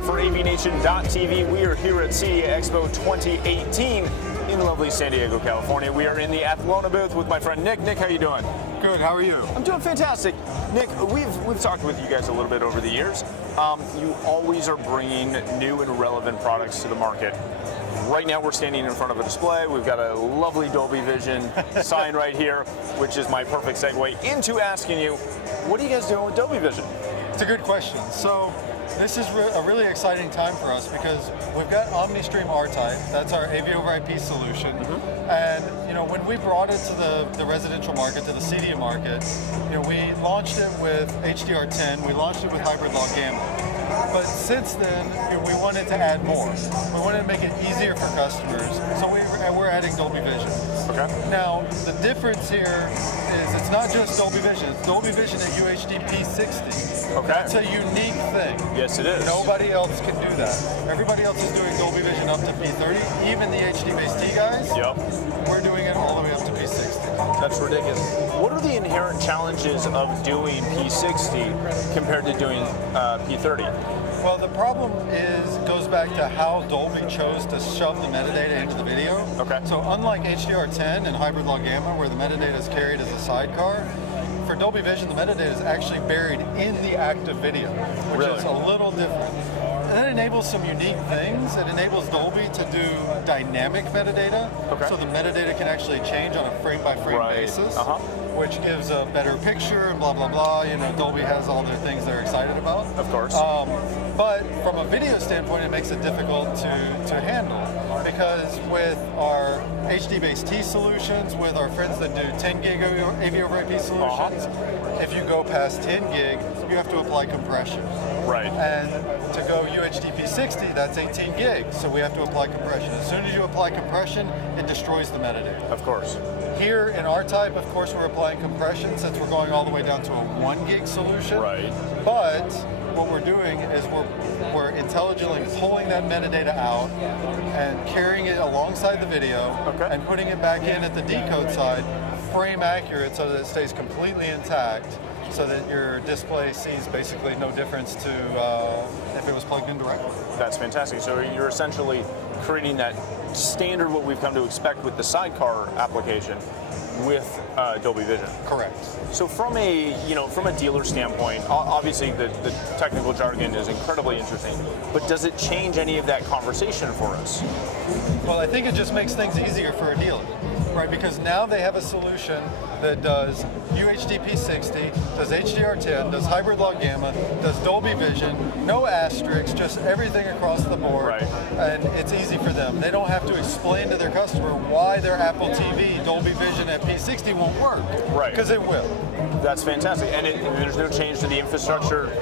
Matt for AVNation.tv. We are here at CEDIA Expo 2018 in lovely San Diego, California. We are in the Atlona booth with my friend Nick. Nick, how you doing? Good, how are you? I'm doing fantastic. Nick, we've talked with you guys a little bit over the years. You always are bringing new and relevant products to the market. Right now we're standing in front of a display. We've got a lovely Dolby Vision sign right here, which is my perfect segue into asking you, what are you guys doing with Dolby Vision? It's a good question. So this is a really exciting time for us because we've got OmniStream R-Type. That's our AV over IP solution. And when we brought it to the residential market, to the CEDIA market, we launched it with HDR10. We launched it with hybrid log gamma. But since then, we wanted to add more. We wanted to make it easier for customers, so we're adding Dolby Vision. Okay. Now, the difference here is it's not just Dolby Vision, it's Dolby Vision at UHD P60. Okay. That's a unique thing. Yes, it is. Nobody else can do that. Everybody else is doing Dolby Vision up to P30, even the HD-based T guys. Yep. We're doing it all the way up to P60. That's ridiculous. What are the inherent challenges of doing P60 compared to doing P30? Well, the problem goes back to how Dolby chose to shove the metadata into the video. Okay. So unlike HDR10 and hybrid log gamma, where the metadata is carried as a sidecar, for Dolby Vision, the metadata is actually buried in the active video, which is a little different. And that enables some unique things. It enables Dolby to do dynamic metadata, so the metadata can actually change on a frame-by-frame basis, which gives a better picture and blah, blah, blah. Dolby has all the things they're excited about. Of course. But from a video standpoint, it makes it difficult to handle because with our HD-based T solutions, with our friends that do 10 gig AV over IP solutions, if you go past 10 gig, you have to apply compression. Right. And to go UHD P60, that's 18 gigs, so we have to apply compression. As soon as you apply compression, it destroys the metadata. Of course. Here in R-Type, of course, we're applying compression since we're going all the way down to a 1 gig solution. Right. But what we're doing is we're intelligently pulling that metadata out and carrying it alongside the video and putting it back in at the decode side, frame accurate so that it stays completely intact, so that your display sees basically no difference to if it was plugged in directly. That's fantastic. So you're essentially creating that standard what we've come to expect with the sidecar application with Dolby Vision. Correct. So from a dealer standpoint, obviously the technical jargon is incredibly interesting, but does it change any of that conversation for us? Well, I think it just makes things easier for a dealer, right? Because now they have a solution that does UHD P60, does HDR10, does hybrid log gamma, does Dolby Vision, no asterisks, just everything across the board, right. And it's easy for them. They don't have to explain to their customer why their Apple TV Dolby Vision at P60 won't work, right? Because it will. That's fantastic, and there's no change to the infrastructure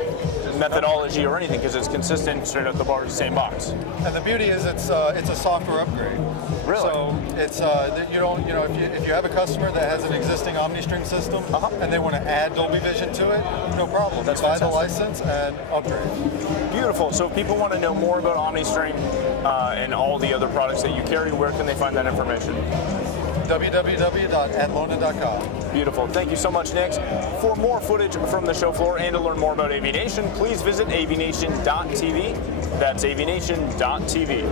methodology or anything because it's consistent straight out the bar, same box. And the beauty is it's a software upgrade. Really? So it's if you have a customer that has an existing OmniStream system and they want to add Dolby Vision to it, no problem. That's buy fantastic. the license and upgrade. Beautiful. So if people want to know more about OmniStream and all the other products that you carry, where can they find that information? www.atlona.com. Beautiful. Thank you so much, Nick. For more footage from the show floor and to learn more about AVNation, please visit avnation.tv. That's avnation.tv.